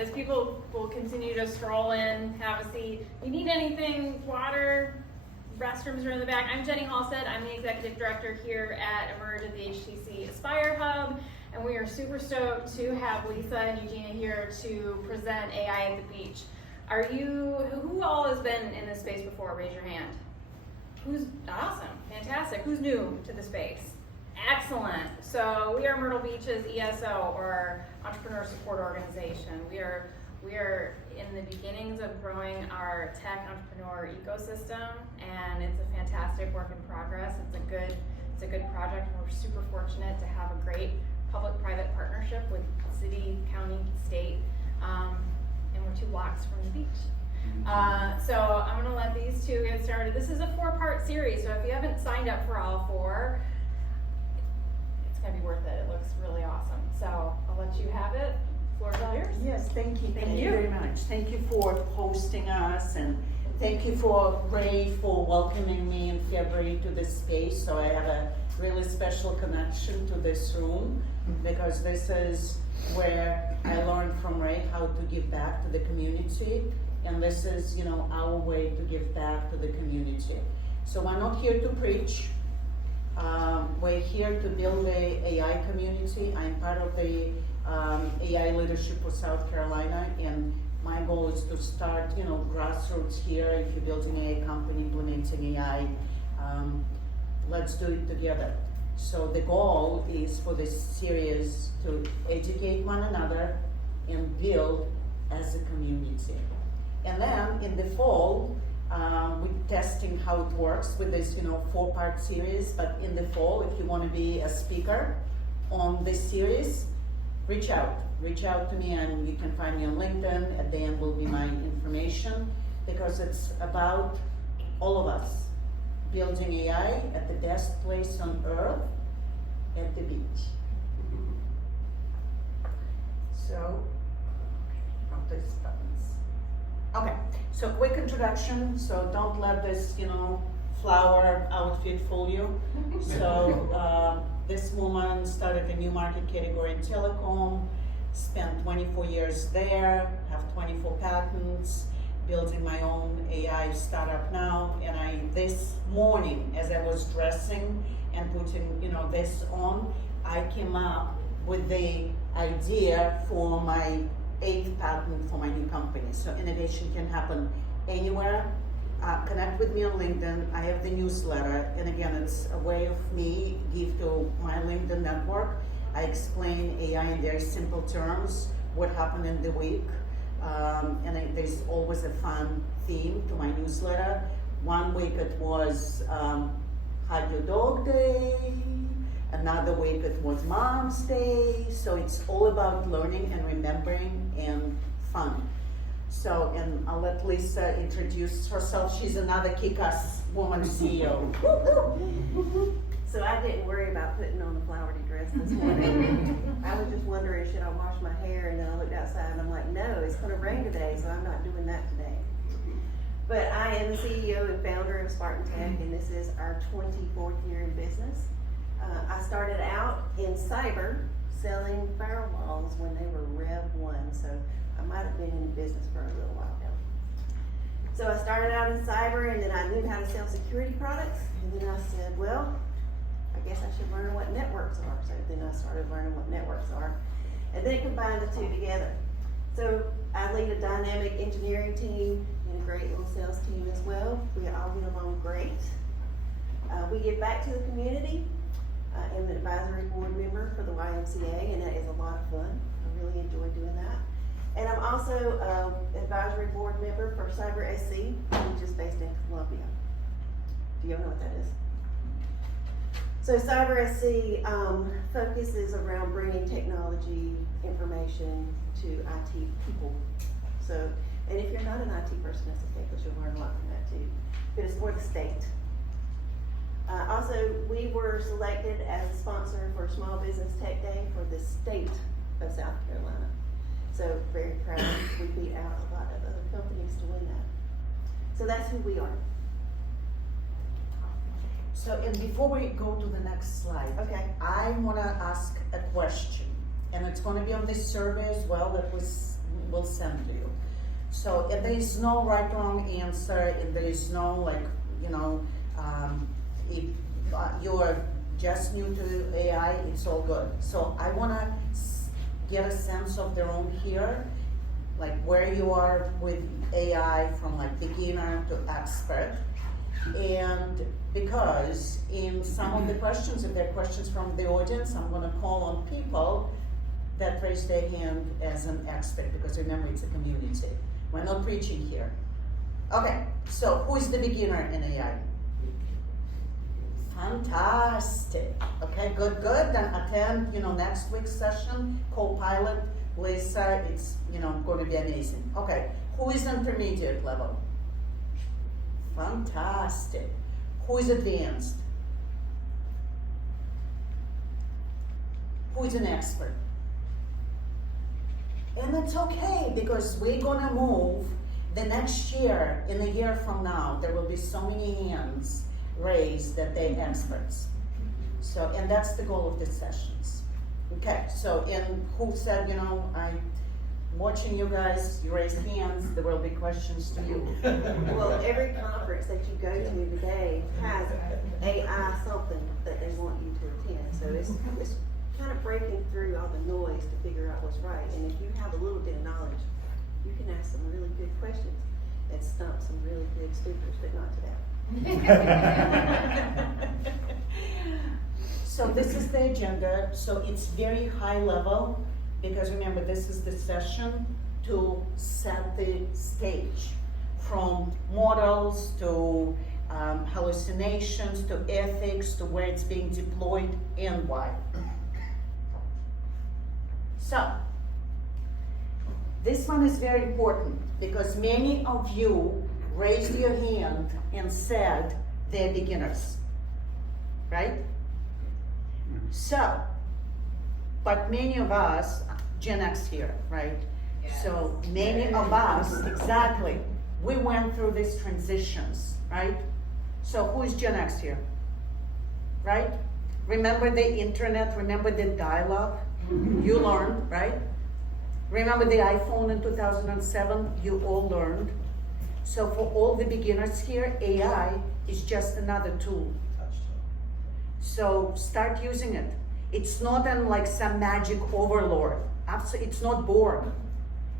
as people will continue to stroll in, have a seat. If you need anything, water, restrooms are in the back. I'm Jenny Halstead. I'm the executive director here at eMYRge at the HTC Aspire Hub, and we are super stoked to have Lisa and Eugina here to present AI at the beach. Who all has been in this space before? Raise your hand. Who's awesome, fantastic. Who's new to the space? Excellent. So we are Myrtle Beach's ESO, or Entrepreneur Support Organization. We are in the beginnings of growing our tech entrepreneur ecosystem, and it's a fantastic work in progress. It's a good project, and we're super fortunate to have a great public-private partnership with city, county, state, and we're 2 blocks from the beach. So I'm gonna let these two get started. This is a 4-part series, so if you haven't signed up for all 4, it's gonna be worth it. It looks really awesome. So I'll let you have it. Floor is all yours. Yes, thank you. Thank you very much. Thank you for hosting us, and thank you for Ray for welcoming me in February to this space. So I have a really special connection to this room, because this is where I learned from Ray how to give back to the community, and this is, our way to give back to the community. So we're not here to preach. We're here to build the AI community. I'm part of the AI leadership for South Carolina, and my goal is to start, grassroots here. If you're building an AI company, implementing AI, let's do it together. So the goal is for this series to educate one another and build as a community. And then in the fall, we're testing how it works with this, 4-part series. But in the fall, if you want to be a speaker on this series, reach out to me, and you can find me on LinkedIn. At the end will be my information, because it's about all of us building AI at the best place on earth, at the beach. So, these buttons. Okay, so quick introduction. So don't let this, flower outfit fool you. So this woman started a new market category in telecom, spent 24 years there, have 24 patents, building my own AI startup now. And this morning, as I was dressing and putting, this on, I came up with the idea for my 8th patent for my new company. So innovation can happen anywhere. Connect with me on LinkedIn. I have the newsletter, and again, it's a way of me give to my LinkedIn network. I explain AI in very simple terms, what happened in the week, and there's always a fun theme to my newsletter. One week it was How'd Your Dog Day? Another week it was Mom's Day. So it's all about learning and remembering and fun. So, and I'll let Lisa introduce herself. She's another kick-ass woman CEO. So I didn't worry about putting on the flowery dress this morning. I was just wondering, should I wash my hair? And then I looked outside and I'm like, no, it's gonna rain today, so I'm not doing that today. But I am the CEO and founder of Spartan Tech, and this is our 24th year in business. I started out in cyber selling firewalls when they were Rev 1, so I might have been in business for a little while now. So I started out in cyber, and then I knew how to sell security products, and then I said, well, I guess I should learn what networks are. So then I started learning what networks are, and then combined the 2 together. So I lead a dynamic engineering team and a great little sales team as well. We all get along great. We give back to the community. I am an advisory board member for the YMCA, and that is a lot of fun. I really enjoy doing that. And I'm also an advisory board member for Cyber SC, which is based in Columbia. Do you know what that is? So Cyber SC focuses around bringing technology, information to IT people. So, and if you're not an IT person, that's okay, because you'll learn a lot from that too. But it's for the state. Also, we were selected as a sponsor for Small Business Tech Day for the state of South Carolina. So very proud. We beat out a lot of other companies to win that. So that's who we are. So, and before we go to the next slide, Okay. I want to ask a question, and it's going to be on this survey as well that was we'll send to you. So, and there is no right wrong answer, and there is no like, if you're just new to AI, it's all good. So I wanna get a sense of the room here, like where you are with AI from like beginner to expert. And because in some of the questions, if there are questions from the audience, I'm gonna call on people that raise their hand as an expert, because remember, it's a community. We're not preaching here. Okay, so who is the beginner in AI? Fantastic. Okay, good. Then attend, next week's session, co-pilot, Lisa, it's, going to be amazing. Okay, who is intermediate level? Fantastic. Who is advanced? Who is an expert? And it's okay, because we're gonna move the next year, in a year from now, there will be so many hands raised that they're experts. So, and that's the goal of the sessions. Okay, so, and who said, I'm watching you guys, you raised hands, there will be questions to you. Well, every conference that you go to today has AI something that they want you to attend. So it's kind of breaking through all the noise to figure out what's right. And if you have a little bit of knowledge, you can ask some really good questions and stump some really good speakers, but not today. So this is the agenda, so it's very high level, because remember, this is the session to set the stage, from models to hallucinations to ethics to where it's being deployed and why. So, this one is very important, because many of you raised your hand and said they're beginners, right? So, but many of us, Gen X here, right? Yes. So many of us, exactly, we went through these transitions, right? So who is Gen X here, right? Remember the internet, remember the dial-up? You learned, right? Remember the iPhone in 2007? You all learned. So for all the beginners here, AI is just another tool. So start using it. It's not like some magic overlord. It's not Borg.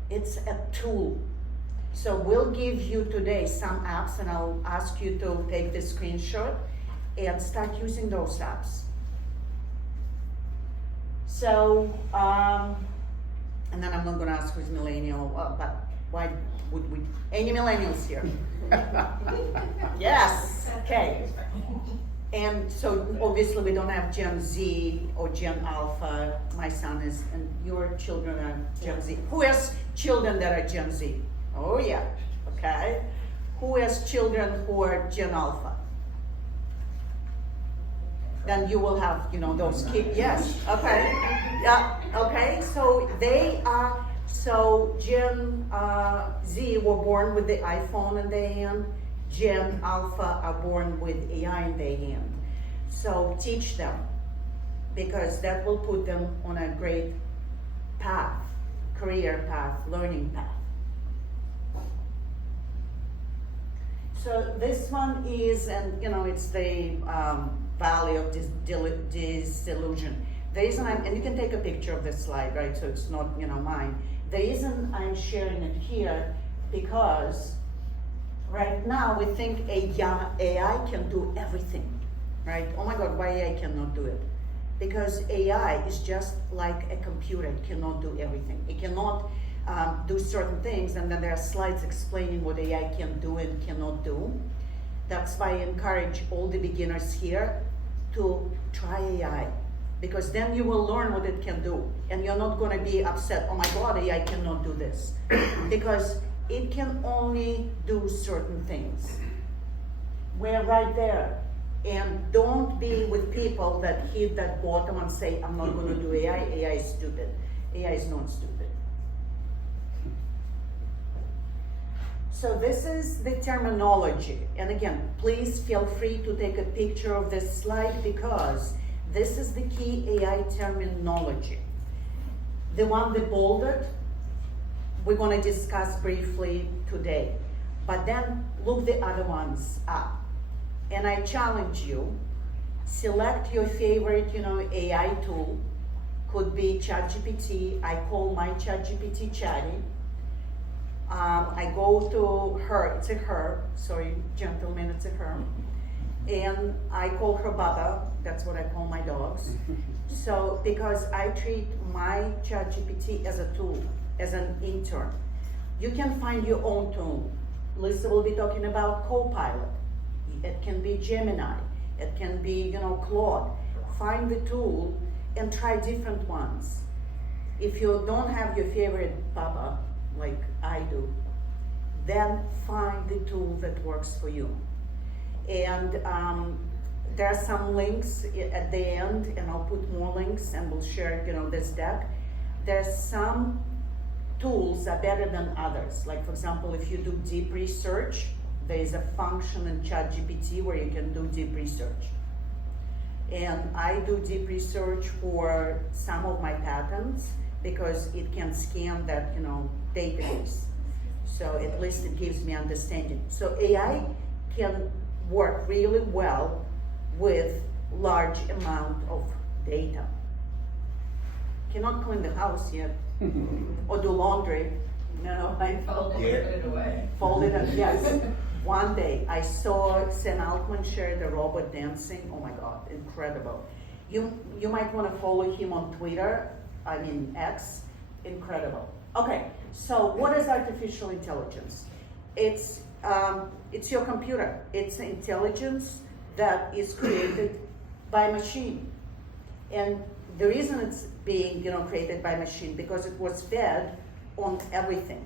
It's a tool. So we'll give you today some apps, and I'll ask you to take the screenshot and start using those apps. So, and then I'm not gonna ask who's millennial, but why would we? Any millennials here? Yes, okay. And so obviously we don't have Gen Z or Gen Alpha. My son is, and your children are Gen Z. Who has children that are Gen Z? Oh yeah, okay. Who has children who are Gen Alpha? Then you will have, those kids, yes, okay. Yeah, okay, so they are, so Gen Z were born with the iPhone in their hand. Gen Alpha are born with AI in their hand. So teach them, because that will put them on a great path, career path, learning path. So this one is, and it's the valley of disillusion. The reason and you can take a picture of this slide, right? So it's not, mine. The reason I'm sharing it here, because right now we think AI can do everything, right? Oh my God, why AI cannot do it? Because AI is just like a computer, it cannot do everything. It cannot do certain things, and then there are slides explaining what AI can do and cannot do. That's why I encourage all the beginners here to try AI, because then you will learn what it can do, and you're not going to be upset, oh my God, AI cannot do this, because it can only do certain things. We're right there. And don't be with people that hit that bottom and say, I'm not going to do AI, AI is stupid. AI is not stupid. So this is the terminology. And again, please feel free to take a picture of this slide, because this is the key AI terminology. The one, the bolded, we're gonna discuss briefly today. But then look the other ones up. And I challenge you, select your favorite, AI tool. Could be ChatGPT. I call my ChatGPT Chatty. I go to her, it's a her, sorry, gentlemen, it's a her. And I call her Baba, that's what I call my dogs. So, because I treat my ChatGPT as a tool, as an intern. You can find your own tool. Lisa will be talking about Copilot. It can be Gemini. It can be, Claude. Find the tool and try different ones. If you don't have your favorite Baba, like I do, then find the tool that works for you. And there are some links at the end, and I'll put more links, and we'll share, this deck. There's some tools are better than others. Like, for example, if you do deep research, there is a function in ChatGPT where you can do deep research. And I do deep research for some of my patents because it can scan that, database. So at least it gives me understanding. So AI can work really well with large amount of data. Cannot clean the house yet, or do laundry. No, I Fold it, put it away. fold it up, yes. One day I saw Sam Altman share the robot dancing. Oh my God, incredible. You might want to follow him on Twitter, X, incredible. Okay, so what is artificial intelligence? It's your computer. It's intelligence that is created by a machine. And the reason it's being created by machine because it was fed on everything.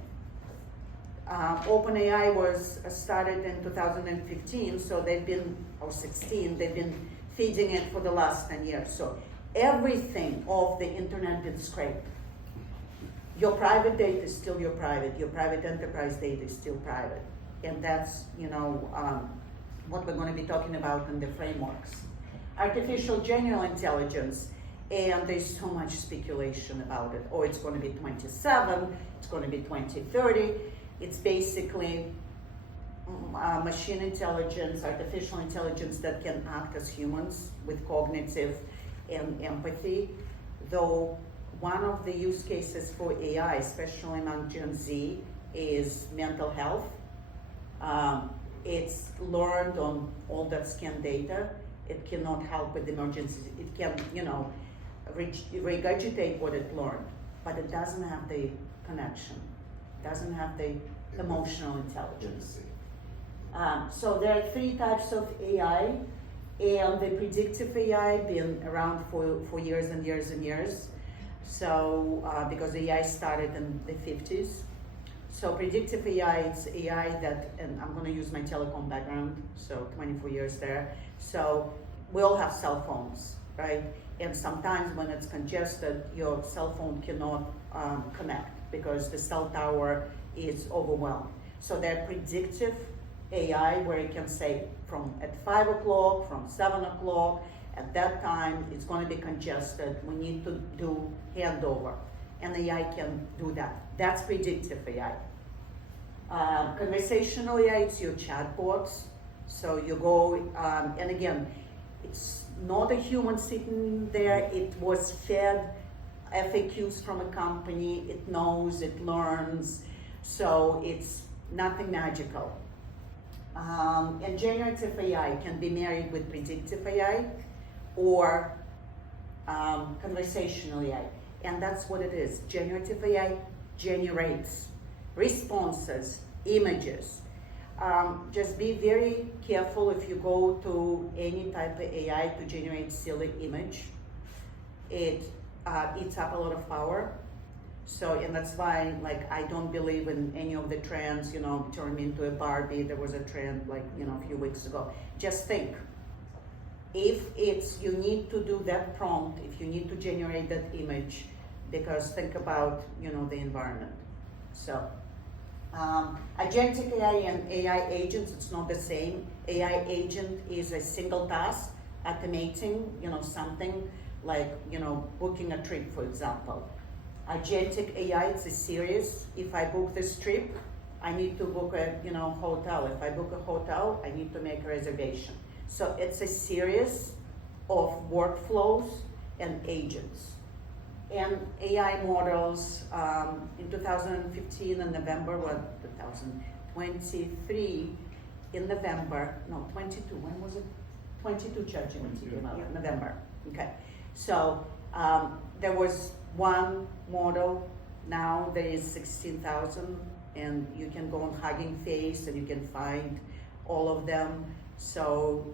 OpenAI was started in 2015, so they've been, or 16, they've been feeding it for the last 10 years. So everything of the internet been scraped. Your private data is still your private enterprise data is still private. And that's, what we're going to be talking about in the frameworks. Artificial general intelligence, and there's so much speculation about it. Oh, it's going to be 27, it's going to be 2030. It's basically machine intelligence, artificial intelligence that can act as humans with cognitive and empathy. Though one of the use cases for AI, especially among Gen Z, is mental health. It's learned on all that scan data. It cannot help with emergencies. It can, regurgitate what it learned, but it doesn't have the connection. Doesn't have the emotional intelligence. So there are 3 types of AI, and the predictive AI been around for years and years and years. So because AI started in the 50s. So predictive AI, it's AI that, and I'm going to use my telecom background, so 24 years there. So we all have cell phones, right? And sometimes when it's congested, your cell phone cannot connect because the cell tower is overwhelmed. So they're predictive AI where you can say from at 5 o'clock, from 7 o'clock, at that time it's going to be congested. We need to do handover, and AI can do that. That's predictive AI. Conversational AI, it's your chatbots. So you go, and again, it's not a human sitting there. It was fed FAQs from a company. It knows, it learns. So it's nothing magical. And generative AI can be married with predictive AI or conversational AI. And that's what it is. Generative AI generates responses, images. Just be very careful if you go to any type of AI to generate silly image. It eats up a lot of power. So, and that's why, I don't believe in any of the trends, turn me into a Barbie. There was a trend, a few weeks ago. Just think, if you need to do that prompt, if you need to generate that image, because think about, the environment. So, agentic AI and AI agents, it's not the same. AI agent is a single task, automating, something like, booking a trip, for example. Agentic AI, it's a series. If I book this trip, I need to book a hotel. If I book a hotel, I need to make a reservation. So it's a series of workflows and agents. And AI models in 2015 in November, 2023 in November, no, 22, when was it? 22 ChatGPT came out, November, okay. So there was one model, now there is 16,000, and you can go on Hugging Face and you can find all of them. So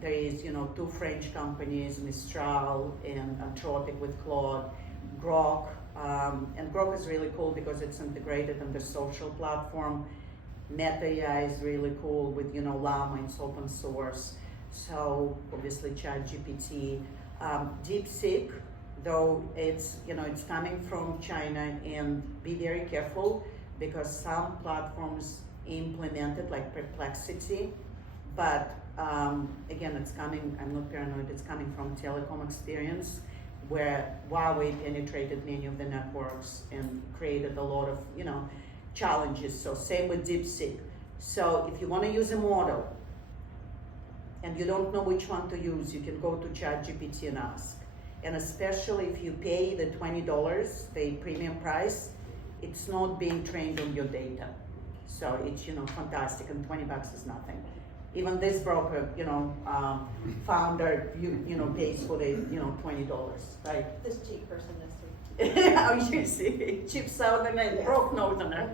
there is, two French companies, Mistral and Anthropic with Claude, Grok, and Grok is really cool because it's integrated in the social platform. Meta AI is really cool with, Llama, it's open source. So obviously ChatGPT, DeepSeek, though it's coming from China, and be very careful because some platforms implement it like Perplexity, but again, it's coming, I'm not paranoid, it's coming from telecom experience where Huawei penetrated many of the networks and created a lot of, challenges. So same with DeepSeek. So if you want to use a model and you don't know which one to use, you can go to ChatGPT and ask. And especially if you pay the $20, the premium price, it's not being trained on your data. So it's, fantastic, and $20 is nothing. Even this broker, founder, pays for the, $20, right? This cheap person is How you see, cheap southerner and broke northerner.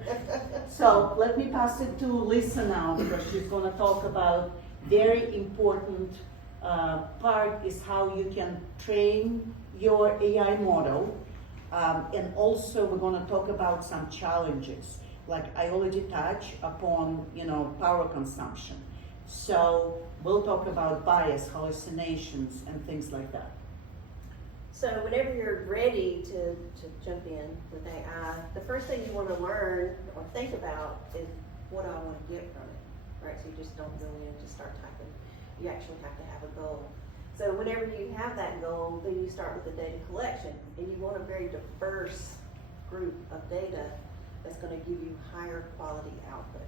So let me pass it to Lisa now, because she's gonna talk about very important part is how you can train your AI model. And also we're gonna talk about some challenges. Like I already touched upon, power consumption. So we'll talk about bias, hallucinations, and things like that. So whenever you're ready to jump in with AI, the first thing you want to learn or think about is what do I want to get from it, right? So you just don't go in and just start typing. You actually have to have a goal. So whenever you have that goal, then you start with the data collection, and you want a very diverse group of data that's going to give you higher quality output.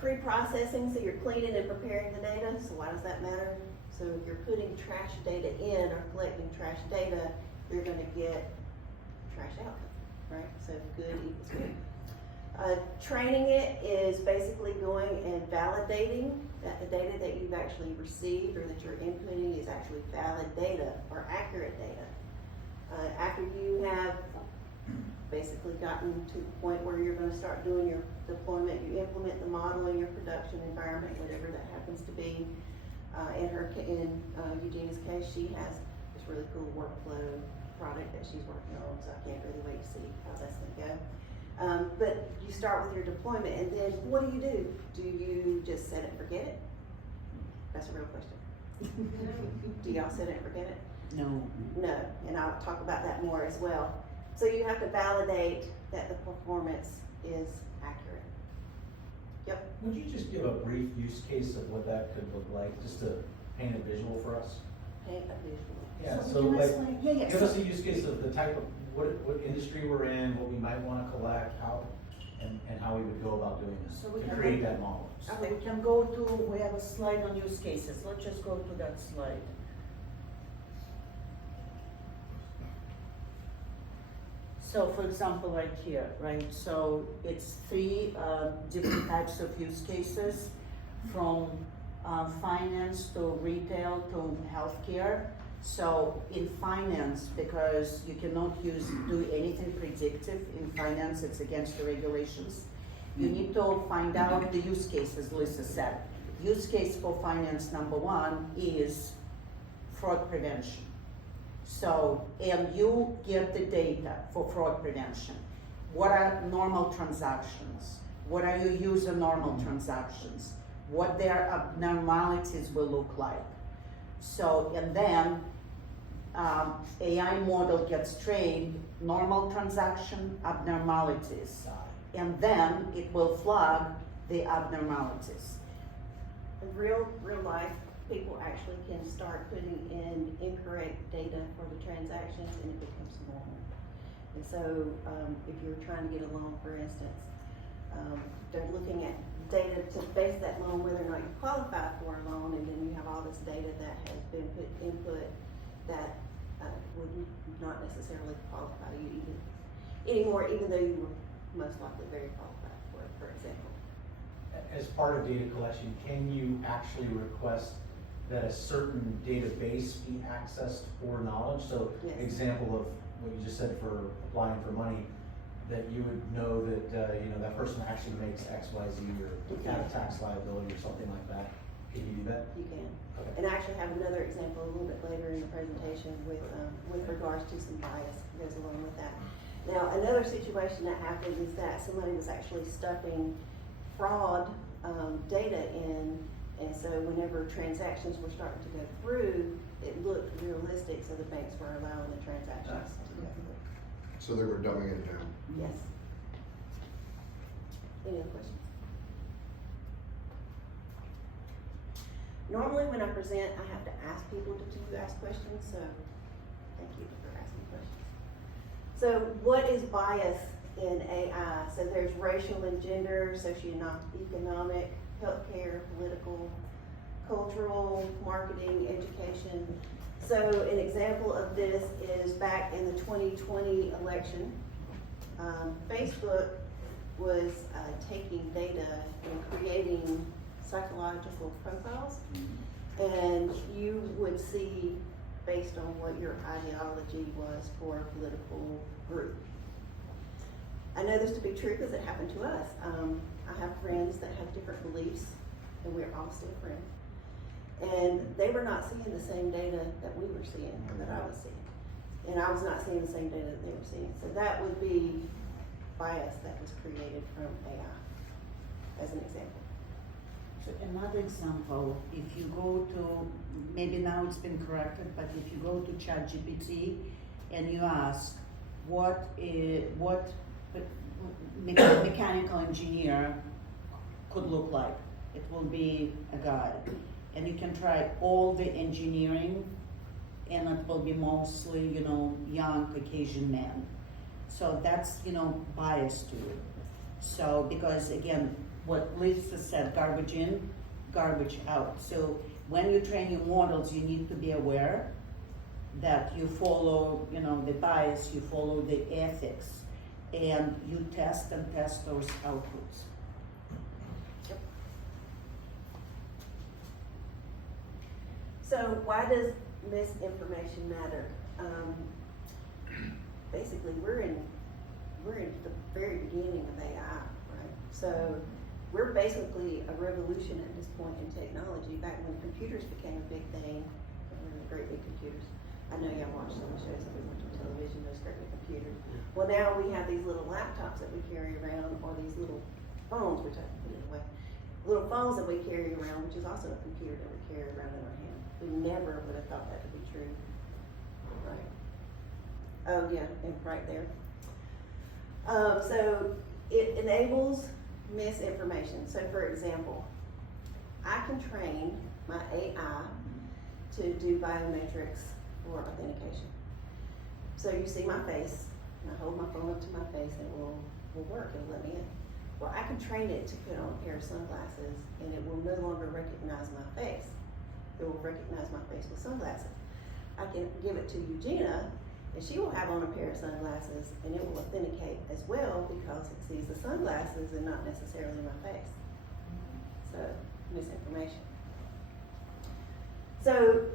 Pre-processing, so you're cleaning and preparing the data. So why does that matter? So if you're putting trash data in or collecting trash data, you're going to get trash out, right? So good equals good. Training it is basically going and validating that the data that you've actually received or that you're inputting is actually valid data or accurate data. After you have basically gotten to the point where you're going to start doing your deployment, you implement the model in your production environment, whatever that happens to be. In Eugina's case, she has this really cool workflow product that she's working on, so I can't really wait to see how that's going to go. But you start with your deployment, and then what do? Do you just set it and forget it? That's a real question. Do y'all set it and forget it? No. No, and I'll talk about that more as well. So you have to validate that the performance is accurate. Yep. Would you just give a brief use case of what that could look like, just to paint a visual for us? Paint a visual. Yeah, So so can I like, explain? Yeah. give us a use case of the type of, what industry we're in, what we might want to collect, how, and how we would go about doing this, So we to can- create that model. So we can go to, we have a slide on use cases. Let's just go to that slide. So for example, right here, right? So it's three different types of use cases, from finance to retail to healthcare. So in finance, because you cannot do anything predictive in finance, it's against the regulations. You need to find out the use cases, Lisa said. Use case for finance number one is fraud prevention. So, and you get the data for fraud prevention. What are normal transactions? What are your user normal transactions? What their abnormalities will look like. So, and then AI model gets trained, normal transaction abnormalities. And then it will flag the abnormalities. In real life, people actually can start putting in incorrect data for the transactions, and it becomes normal. And so, if you're trying to get a loan, for instance, they're looking at data to base that loan, whether or not you qualify for a loan, and then you have all this data that has been input that would not necessarily qualify you anymore, even though you were most likely very qualified for example. As part of data collection, can you actually request that a certain database be accessed for knowledge? So, Yes. example of what you just said for applying for money, that you would know that, that person actually makes X, Y, Z, or had a tax liability or something like that. Can you do that? You can. Okay. And I actually have another example a little bit later in the presentation with regards to some bias that goes along with that. Now, another situation that happened is that somebody was actually stuffing fraud data in, and so whenever transactions were starting to go through, it looked realistic, so the banks were allowing the transactions to go through. So they were dumbing it down. Yes. Any other questions? Normally when I present, I have to ask people to ask questions, so thank you for asking questions. So what is bias in AI? So there's racial and gender, socioeconomic, healthcare, political, cultural, marketing, education. So an example of this is back in the 2020 election. Facebook was taking data and creating psychological profiles, and you would see based on what your ideology was for a political group. I know this to be true because it happened to us. I have friends that have different beliefs, and we're all still friends. And they were not seeing the same data that we were seeing, or that I was seeing. And I was not seeing the same data that they were seeing. So that would be bias that was created from AI, as an example. So another example, if you go to, maybe now it's been corrected, but if you go to ChatGPT and you ask what mechanical engineer could look like, it will be a guy. And you can try all the engineering, and it will be mostly, young Caucasian men. So that's, bias to it. So, because again, what Lisa said, garbage in, garbage out. So when you train your models, you need to be aware that you follow, the bias, you follow the ethics, and you test those outputs. So why does misinformation matter? Basically, we're in the very beginning of AI, right? So we're basically a revolution at this point in technology. Back when computers became a big thing, the great big computers. I know y'all watch some of the shows that we watch on television, those great big computers. Well, now we have these little laptops that we carry around, or these little phones, which I put it away. Little phones that we carry around, which is also a computer that we carry around in our hand. We never would have thought that to be true. Right. Oh yeah, and right there. So it enables misinformation. So for example, I can train my AI to do biometrics for authentication. So you see my face, and I hold my phone up to my face, and it will work, it'll let me in. Well, I can train it to put on a pair of sunglasses, and it will no longer recognize my face. It will recognize my face with sunglasses. I can give it to Eugina, and she will have on a pair of sunglasses, and it will authenticate as well because it sees the sunglasses and not necessarily my face. So, misinformation. So,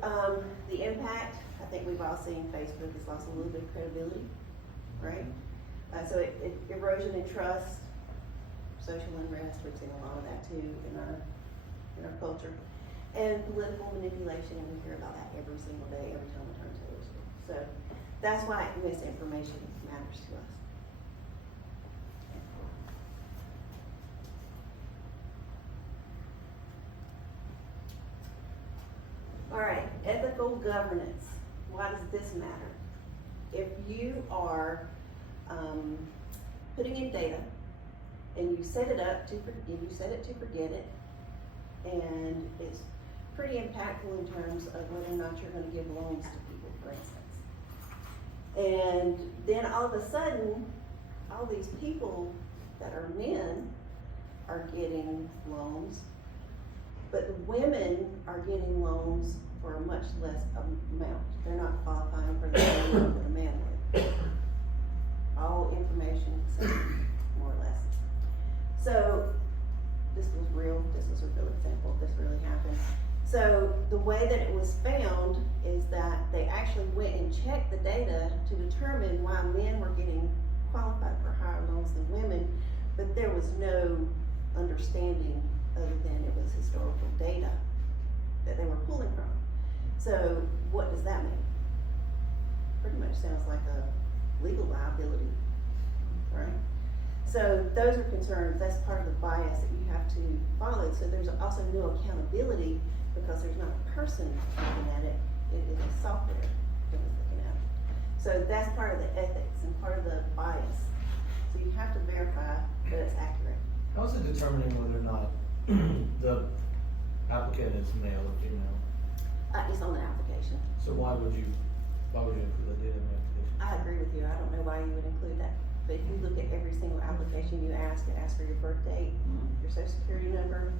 the impact, I think we've all seen Facebook has lost a little bit of credibility, right? So erosion in trust, social unrest, we've seen a lot of that too in our culture. And political manipulation, we hear about that every single day, every time we turn television. So that's why misinformation matters to us. All right, ethical governance. Why does this matter? If you are putting in data and you set it up to forget it, and it's pretty impactful in terms of whether or not you're going to give loans to people, for instance. And then all of a sudden, all these people that are men are getting loans, but the women are getting loans for a much less amount. They're not qualifying for the same loan that a man would. All information same, more or less. So this was real, this was a real example, this really happened. So the way that it was found is that they actually went and checked the data to determine why men were getting qualified for higher loans than women, but there was no understanding other than it was historical data that they were pulling from. So what does that mean? Pretty much sounds like a legal liability, right? So those are concerns, that's part of the bias that you have to follow. So there's also no accountability because there's not a person looking at it, it is a software that is looking at it. So that's part of the ethics and part of the bias. So you have to verify that it's accurate. How is it determining whether or not the applicant is male or female? It's on the application. So why would you include that data in the application? I agree with you, I don't know why you would include that. But if you look at every single application you ask, it asks for your birth date, your social security number,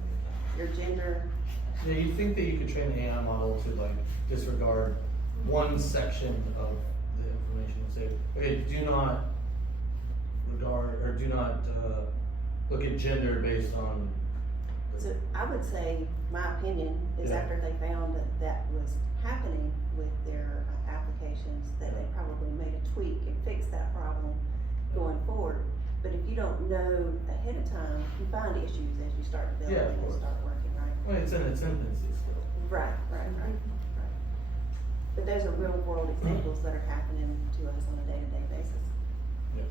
your gender. Yeah, you'd think that you could train the AI model to like disregard one section of the information and say, okay, do not regard, or do not, look at gender based on. So I would say, my opinion is Yeah. after they found that that was happening with their applications, that they probably made a tweak and fixed that problem going forward. But if you don't know ahead of time, you find issues as you start Yeah, of developing and course. start working, right? Well, it's in its infancy still. Right. But those are real world examples that are happening to us on a day-to-day basis. Yeah.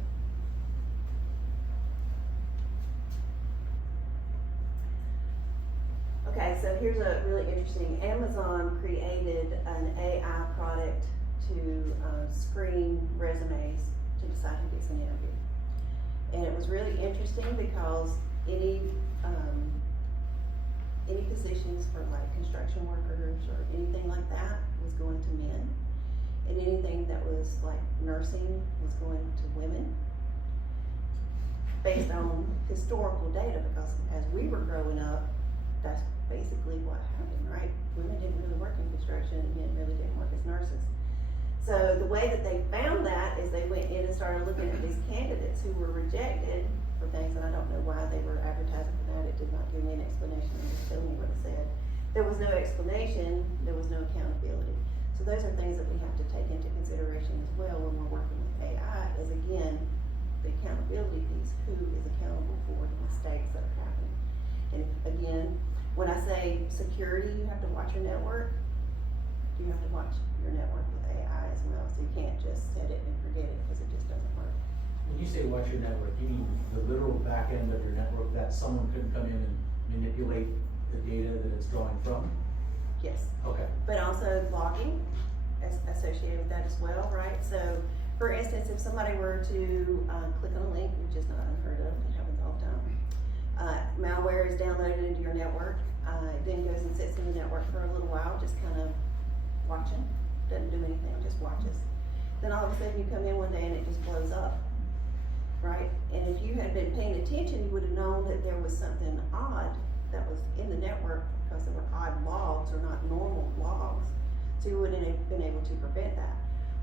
Okay, so here's a really interesting, Amazon created an AI product to screen resumes to decide who gets an interview. And it was really interesting because any positions for like construction workers or anything like that was going to men. And anything that was like nursing was going to women. Based on historical data, because as we were growing up, that's basically what happened, right? Women didn't really work in construction and men really didn't work as nurses. So the way that they found that is they went in and started looking at these candidates who were rejected for things, and I don't know why they were advertising for that. It did not give me an explanation, it just told me what it said. There was no explanation, there was no accountability. So those are things that we have to take into consideration as well when we're working with AI, is again, the accountability piece, who is accountable for the mistakes that are happening. And again, when I say security, you have to watch your network, you have to watch your network with AI as well, so you can't just set it and forget it, because it just doesn't work. When you say watch your network, you mean the literal back end of your network that someone couldn't come in and manipulate the data that it's drawing from? Yes. Okay. But also logging associated with that as well, right? So, for instance, if somebody were to click on a link, which is not unheard of, it happens all the time. Malware is downloaded into your network, it then goes and sits in the network for a little while, just kind of watching, doesn't do anything, just watches. Then all of a sudden you come in one day and it just blows up, right? And if you had been paying attention, you would have known that there was something odd that was in the network, because there were odd logs or not normal logs. So you wouldn't have been able to prevent that.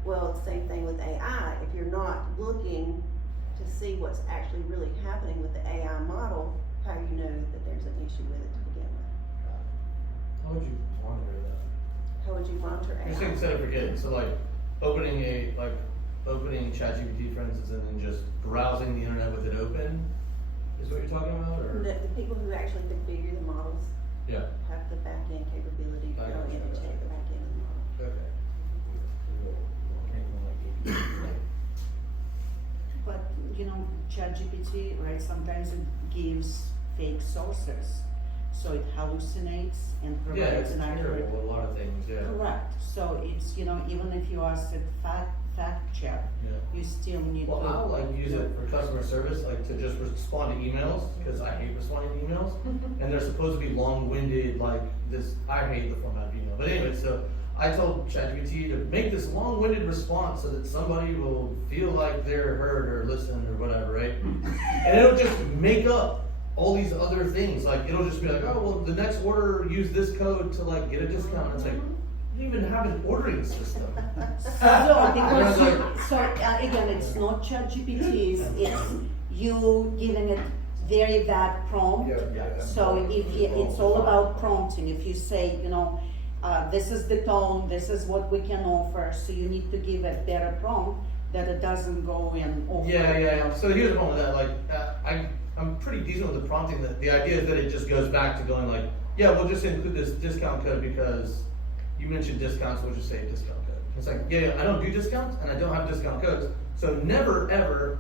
Well, same thing with AI. If you're not looking to see what's actually really happening with the AI model, how do you know that there's an issue with it to begin with? How would you monitor that? How would you monitor AI? You're saying instead of forgetting, so like opening ChatGPT, for instance, and then just browsing the internet with it open, is what you're talking about, or? The people who actually configure the models Yeah. have the back-end capability to I go in and gotcha. check the back-end of the model. Okay. But, you know, ChatGPT, right, sometimes it gives fake sources, so it hallucinates and Yeah, provides it's an accurate. terrible, a lot of things, yeah. Correct, so it's, you know, even if you ask it fact check, Yeah. you still need to. Well, I'll like use it for customer service, like to just respond to emails, because I hate responding to emails. And they're supposed to be long-winded, like this, I hate the format of email. But anyway, so I told ChatGPT to make this long-winded response so that somebody will feel like they're heard or listened or whatever, right? And it'll just make up all these other things. Like, it'll just be like, oh, well, the next order, use this code to like get a discount. And it's like, you don't even have an ordering system. No, because And I was you, so again, it's not ChatGPT, it's you giving it very vague prompt. So it's all about prompting. If you say, this is the tone, this is what we can offer, so you need to give a better prompt that it doesn't go in over. Yeah. So here's the problem with that. Like, I'm pretty decent with the prompting. The idea is that it just goes back to going like, yeah, we'll just include this discount code because you mentioned discounts, we'll just say discount code. It's like, yeah, I don't do discounts and I don't have discount codes. So never, ever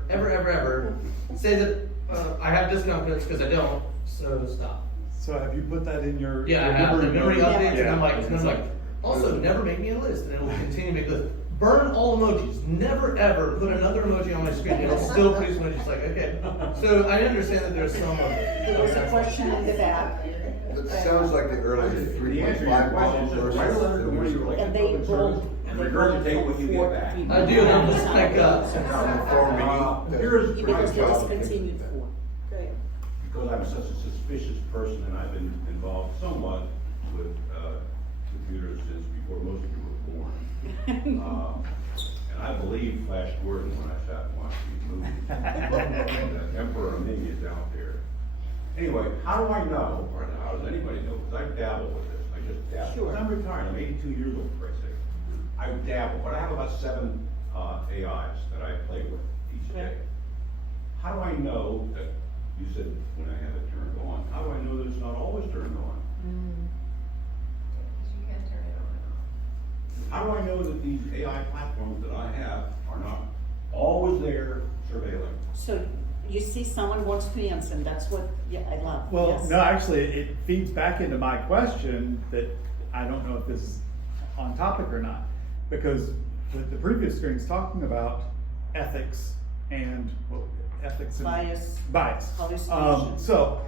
say that I have discount codes because I don't, so stop. So have you put that in your? Yeah, I your have the memory notes? updates, and I'm Yeah. like, also never make me a list, and it will continue to make lists. Burn all emojis. Never ever put another emoji on my screen. It'll still produce emojis. Like, okay. So I understand that there's some. There was a question in the back, It sounds like the early The answer to your 3.5 question model is, write a letter to one of your versus. and they rolled. and regurgitate what you get back. I do, and I'm just like, Here's Because my they job. discontinued for. Go ahead. Because I'm such a suspicious person and I've been involved somewhat with computers since before most of you were born. And I believe Flash Gordon when I sat and watched these movies. The Emperor of Ming is out there. Anyway, how do I know, or how does anybody know? Because I dabble with this. I just dabble. Sure. I'm retired. I'm 82 years old, for Christ's sake. I dabble, but I have about 7 AIs that I play with each day. Okay. How do I know that, you said when I have it turned on, how do I know that it's not always turned on? You can turn it on and off. How do I know that these AI platforms that I have are not always there surveilling? So you see someone wants to answer, and that's what, I love. Well, Yes. no, actually, it feeds back into my question that I don't know if this is on topic or not. Because the previous screen's talking about ethics and, ethics and. Bias. Hallucination. So,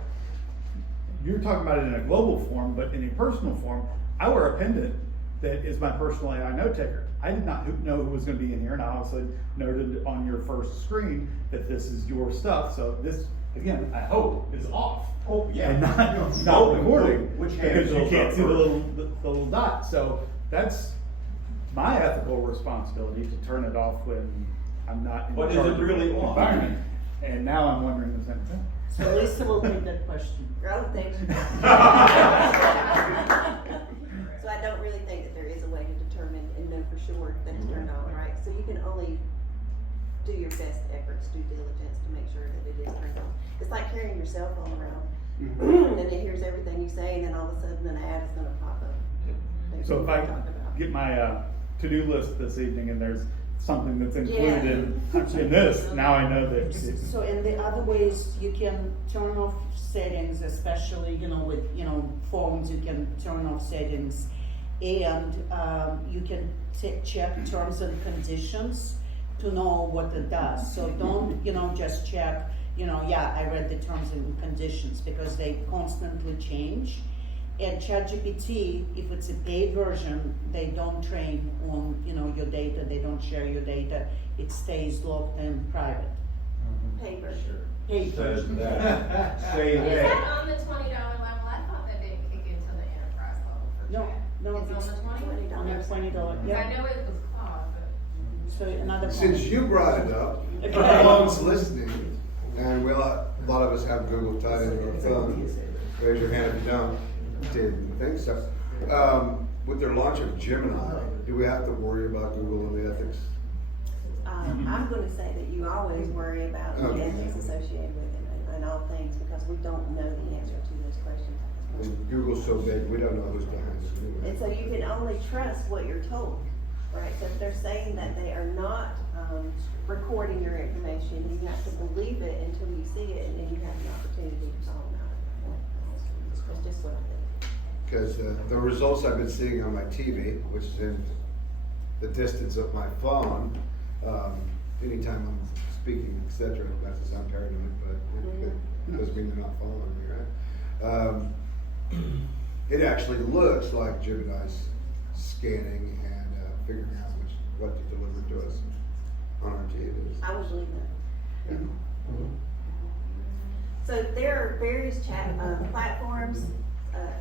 you're talking about it in a global form, but in a personal form, I wear a pendant that is my personal AI note taker. I did not know who was gonna be in here, and I also noted on your first screen that this is your stuff, so this, again, I hope is off. Oh, yeah. And not No, recording, which hand because you goes can't up see the first? little dot, so that's my ethical responsibility to turn it off when I'm not in But is charge it of really the on? environment. And now I'm wondering the same thing. So Lisa will take that question. Girl, thanks. So I don't really think that there is a way to determine and know for sure that it's turned on, right? So you can only do your best efforts, due diligence to make sure that it is turned on. It's like carrying your cell phone around, and it hears everything you say, and then all of a sudden an ad is gonna pop up. That's So what if we're I talking about. get my to-do list this evening and there's something that's included in this, now I know that. So in the other ways, you can turn off settings, especially, with, phones, you can turn off settings. And you can check terms and conditions to know what it does. So don't, just check, I read the terms and conditions, because they constantly change. And ChatGPT, if it's a paid version, they don't train on, your data, they don't share your data, it stays locked in private. Paper. Paid Says version. that. Say Is that. that on the $20 level? I thought that didn't kick into the enterprise level for No, chat. no, It's it's on the 20? on your $20, I yeah. know it was cloud, but. So another. Since you brought it up, Okay. everyone's listening, and a lot of us have Google tied into our phone. Raise your hand if you don't. Didn't think so. With their launch of Gemini, do we have to worry about Google and the ethics? I'm gonna say that you always worry about the Okay. ethics associated with it and all things, because we don't know the answer to those questions at this point. And Google's so big, we don't know who's behind it And anyway. so you can only trust what you're told, right? So if they're saying that they are not, recording your information, you have to believe it until you see it, and then you have the opportunity to follow out. That's just what I think. Because the results I've been seeing on my TV, which is in the distance of my phone, anytime I'm speaking, etc., that's to sound paranoid, but it doesn't mean they're not following me, right? It actually looks like Gemini's scanning and figuring out what to deliver to us on our TVs. I would believe that. Yeah. So there are various chat platforms.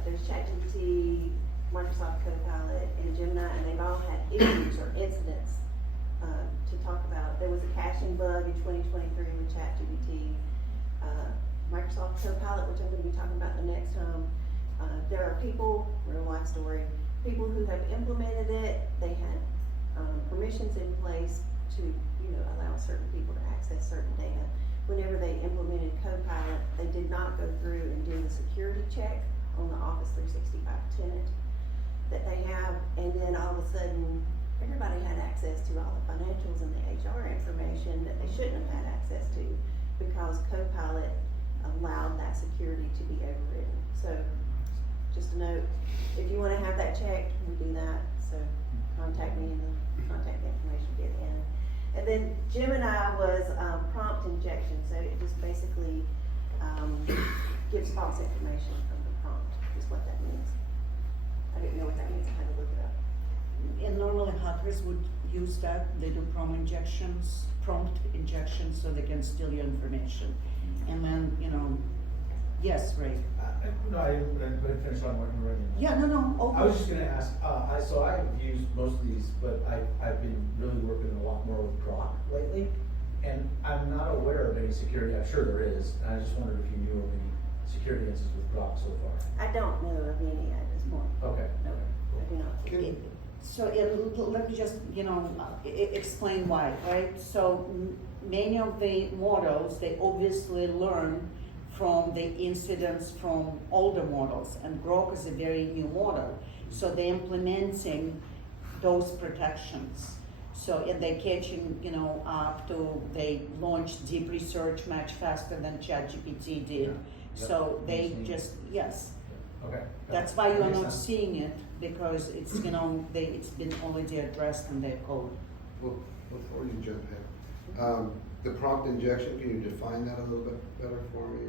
There's ChatGPT, Microsoft Copilot, and Gemini, and they've all had issues or incidents to talk about. There was a caching bug in 2023 with ChatGPT. Microsoft Copilot, which I'm going to be talking about the next time. There are people, real life story, people who have implemented it. They had permissions in place to, allow certain people to access certain data. Whenever they implemented Copilot, they did not go through and do the security check on the Office 365 tenant that they have, and then all of a sudden, everybody had access to all the financials and the HR information that they shouldn't have had access to, because Copilot allowed that security to be overridden. So, just a note, if you wanna have that checked, we do that, so contact me and the contact information get in. And then Gemini was prompt injection, so it just basically gives false information from the prompt, is what that means. I didn't know what that means, I had to look it up. And normally hackers would use that, they do prompt injections, so they can steal your information. And then, yes, Ray. No, I didn't finish on what you were writing. Yeah, no, I was just gonna ask, so I've used most of these, but I've been really working a lot more with Grok lately. And I'm not aware of any security, I'm sure there is, and I just wondered if you knew of any security instances with Grok so far. I don't know of any at this point. Okay. No, I do not. So let me just, explain why, right? So many of the models, they obviously learn from the incidents from older models, and Grok is a very new model. So they're implementing those protections. So, and they're catching, up to, they launched deep research much faster than ChatGPT did. Yeah. So Yep. they just, yes. Okay. That's why That you're makes not sense. seeing it, because it's, it's been already addressed in their code. Well, before you jump ahead, the prompt injection, can you define that a little bit better for me?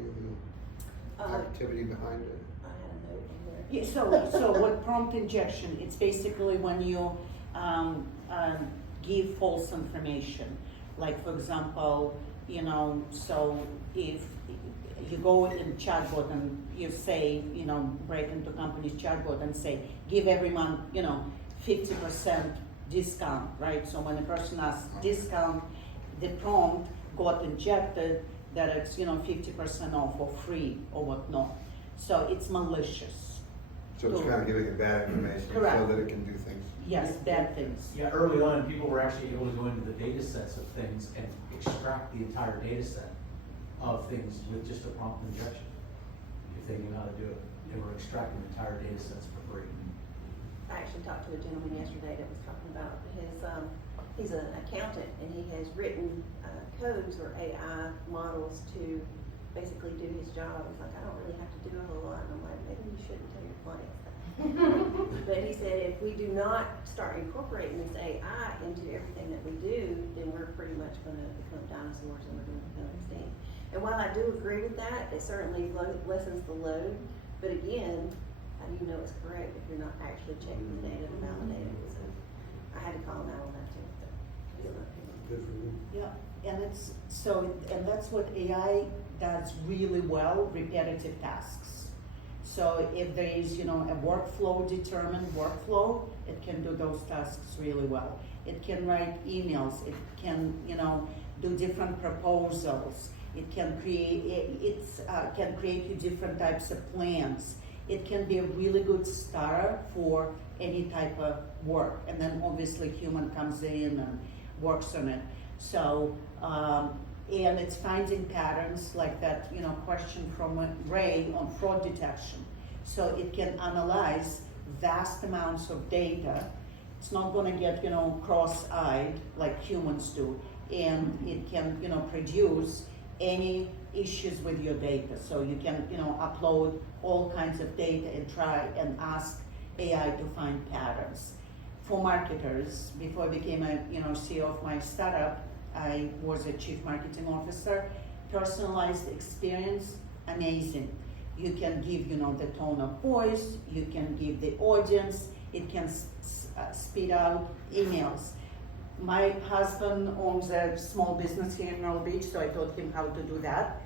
The activity behind it? I had a note in there. Yeah, so what prompt injection, it's basically when you give false information. Like, for example, so if you go in chatbot and you say, break into company's chatbot and say, give every month, 50% discount, right? So when a person asks discount, the prompt got injected that it's, 50% off or free or whatnot. So it's malicious. So it's kind of giving it bad information so Correct. that it can do things. Yes, bad things. Yeah, early on, people were actually able to go into the data sets of things and extract the entire data set of things with just a prompt injection. If they knew how to do it, they were extracting entire data sets for free. I actually talked to a gentleman yesterday that was talking about his, he's an accountant, and he has written codes or AI models to basically do his job. He's like, I don't really have to do a whole lot, and I'm like, maybe you shouldn't tell your clients that. But he said, if we do not start incorporating this AI into everything that we do, then we're pretty much gonna become dinosaurs and we're gonna become extinct. And while I do agree with that, it certainly lessens the load, but again, how do you know it's correct if you're not actually checking the data to validate it? So I had to call him out on that too. Good for you. Yeah, and and that's what AI does really well, repetitive tasks. So if there is, a workflow, determined workflow, it can do those tasks really well. It can write emails, it can, do different proposals. It can create, can create you different types of plans. It can be a really good starter for any type of work. And then obviously human comes in and works on it. So, and it's finding patterns like that, question from Ray on fraud detection. So it can analyze vast amounts of data. It's not gonna get, cross-eyed like humans do. And it can, produce any issues with your data. So you can, upload all kinds of data and try and ask AI to find patterns. For marketers, before I became a CEO of my startup, I was a chief marketing officer. Personalized experience, amazing. You can give, the tone of voice, you can give the audience, it can speed out emails. My husband owns a small business here in Myrtle Beach, so I taught him how to do that.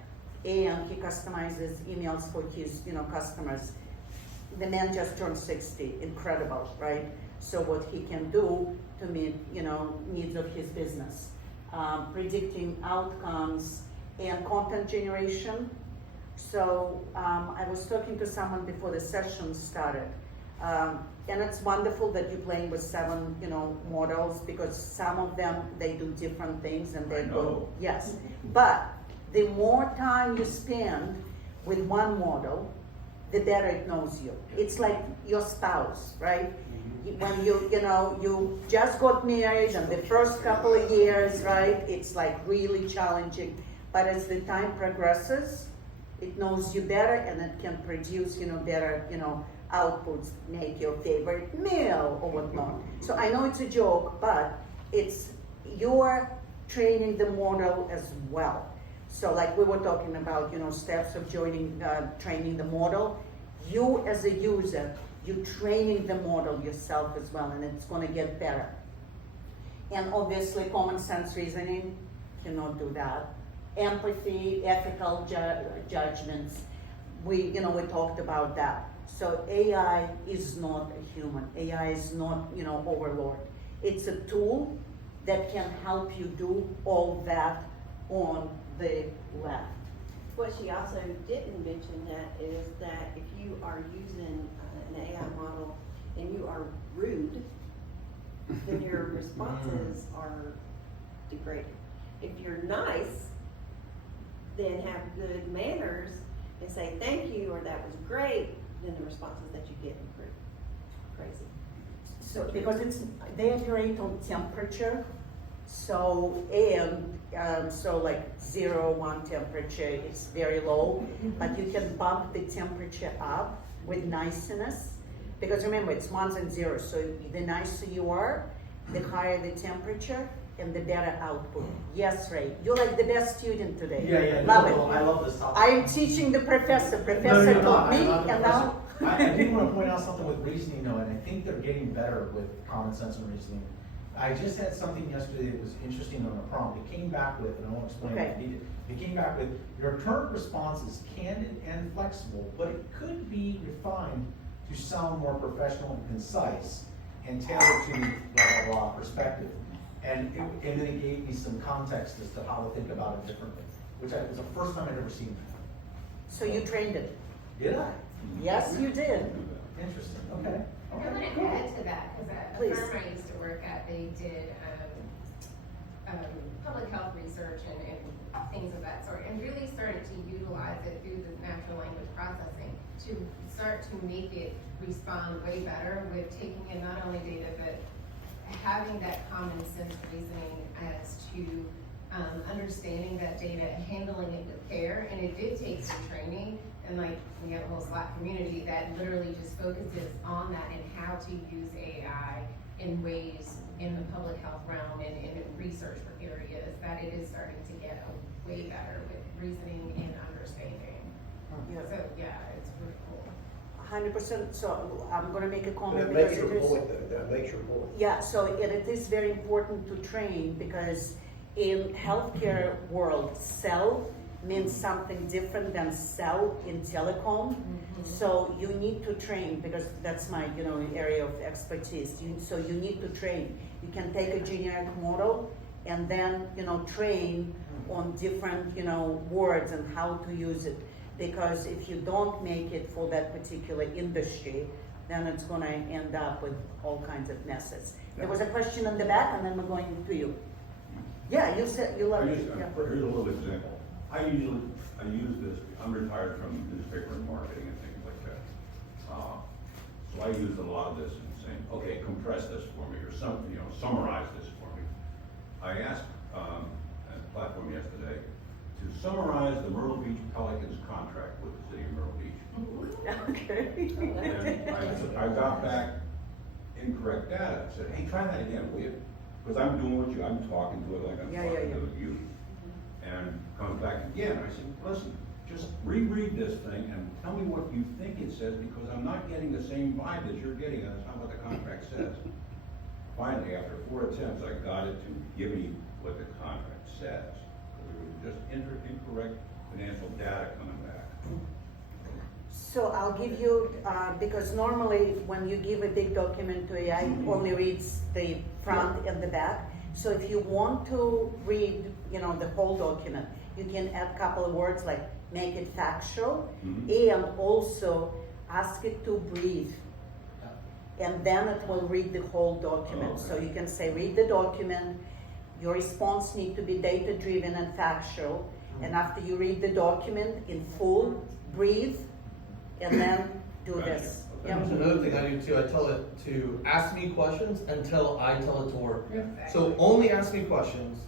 And he customizes emails for his, customers. The man just turned 60, incredible, right? So what he can do to meet, needs of his business. Predicting outcomes and content generation. So I was talking to someone before the session started. And it's wonderful that you're playing with 7, models, because some of them, they do different things and they go, yes. But the more time you spend with one model, the better it knows you. It's like your spouse, right? When you just got married and the first couple of years, right? It's like really challenging. But as the time progresses, it knows you better and it can produce, better, outputs, make your favorite meal or whatnot. So I know it's a joke, but you're training the model as well. So like we were talking about, steps of training the model. You as a user, you're training the model yourself as well, and it's gonna get better. And obviously common sense reasoning cannot do that. Empathy, ethical judgments, we talked about that. So AI is not a human. AI is not, overlord. It's a tool that can help you do all that on the left. What she also didn't mention that is that if you are using an AI model and you are rude, then your responses are degraded. If you're nice, then have good manners and say thank you or that was great, then the responses that you get improve. Crazy. So because they operate on temperature, so so like 0, 1 temperature is very low, but you can bump the temperature up with niceness, because remember it's 1s and 0s, so the nicer you are, the higher the temperature and the better output. Yes, Ray, you're like the best student today. Yeah, Love no, it. I love this topic. I am teaching the professor. No, Professor you're taught not. me, I'm not the and professor. now. I do want to point out something with reasoning though, and I think they're getting better with common sense and reasoning. I just had something yesterday that was interesting on a prompt. It came back with, and I won't explain what it needed. It came back with, your current response is candid and flexible, but it could be refined to sound more professional and concise and tailored to the blah, blah, blah perspective. And then it gave me some context as to how to think about it differently, which was the first time I'd ever seen that. So you trained it? Did I? Yes, you did. Interesting, okay. I want to add to that, because at the Please. firm I used to work at, they did public health research and things of that sort, and really started to utilize it through the natural language processing to start to make it respond way better with taking in not only data, but having that common sense reasoning as to understanding that data and handling it with care. And it did take some training, and like we have a whole Slack community that literally just focuses on that and how to use AI in ways in the public health realm and in research areas, that it is starting to get way better with reasoning and understanding. Yeah. So yeah, it's really cool. 100%. So I'm going to make a comment. That makes because your it is- point, though, that makes your point. Yeah, so it is very important to train, because in healthcare world, sell means something different than sell in telecom. So you need to train, because that's my area of expertise. So you need to train. You can take a generic model and then train on different words and how to use it. Because if you don't make it for that particular industry, then it's going to end up with all kinds of messes. There was a question in the back, and then we're going to you. Yeah, you said you love it. Yeah. Here's a little example. I use this, I'm retired from newspaper and marketing and things like that. So I use a lot of this and saying, okay, compress this for me, or summarize this for me. I asked a platform yesterday to summarize the Myrtle Beach Pelicans contract with the city of Myrtle Beach. Okay. And I got back incorrect data. I said, hey, try that again, will you? Because I'm doing what I'm talking to it like I'm talking to you. And comes back again. I said, listen, just reread this thing and tell me what you think it says, because I'm not getting the same vibe that you're getting, and that's not what the contract says. Finally, after 4 attempts, I got it to give me what the contract says. It was just incorrect financial data coming back. So I'll give you, because normally when you give a big document to AI, it only reads the front and the back. So if you want to read, the whole document, you can add a couple of words like make it factual, and also ask it to breathe. And then it will read the whole document. So you can say, read the document, your response needs to be data-driven and factual. And after you read the document in full, breathe, and then do this. There's another thing I do too. I tell it to ask me questions until I tell it to work. So only ask me questions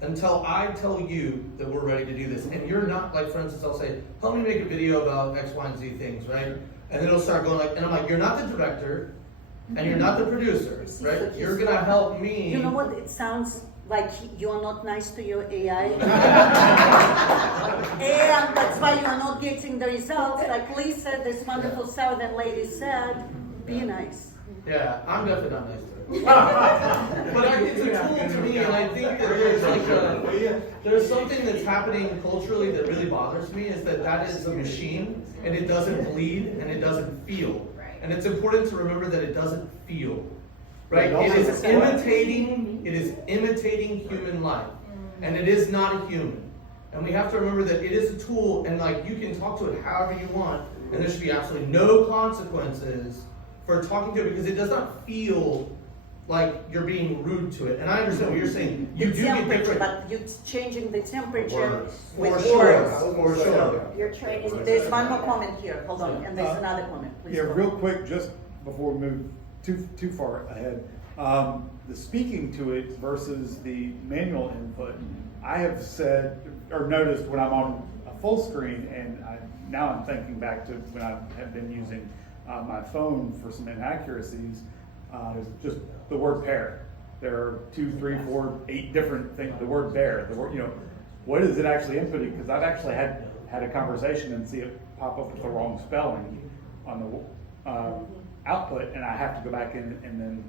until I tell you that we're ready to do this. And you're not, like, for instance, I'll say, help me make a video about X, Y, and Z things, right? And then it'll start going like, and I'm like, you're not the director, and you're not the producer, right? You're gonna help me. You know what? It sounds like you're not nice to your AI. And that's why you're not getting the results. Like Lisa, this wonderful Southern lady said, be nice. Yeah, I'm definitely not nice to her. But it's a tool to me, and I think that there's like there's something that's happening culturally that really bothers me, is that is a machine, and it doesn't bleed, and it doesn't feel. And it's important to remember that it doesn't feel. Right? It is imitating human life. And it is not a human. And we have to remember that it is a tool, and like you can talk to it however you want, and there should be absolutely no consequences for talking to it, because it does not feel like you're being rude to it. And I understand what you're saying. You do get different, but you're changing the temperature with for words. sure. For sure. You're training. There's one more comment here. Hold on, and there's another comment. Please Yeah, go. real quick, just before we move too far ahead, the speaking to it versus the manual input, I have said or noticed when I'm on a full screen, and now I'm thinking back to when I have been using my phone for some inaccuracies, just the word pair. There are 2, 3, 4, 8 different things. The word bear, the word, what is it actually inputting? Because I've actually had a conversation and see it pop up with the wrong spelling on the output, and I have to go back in and then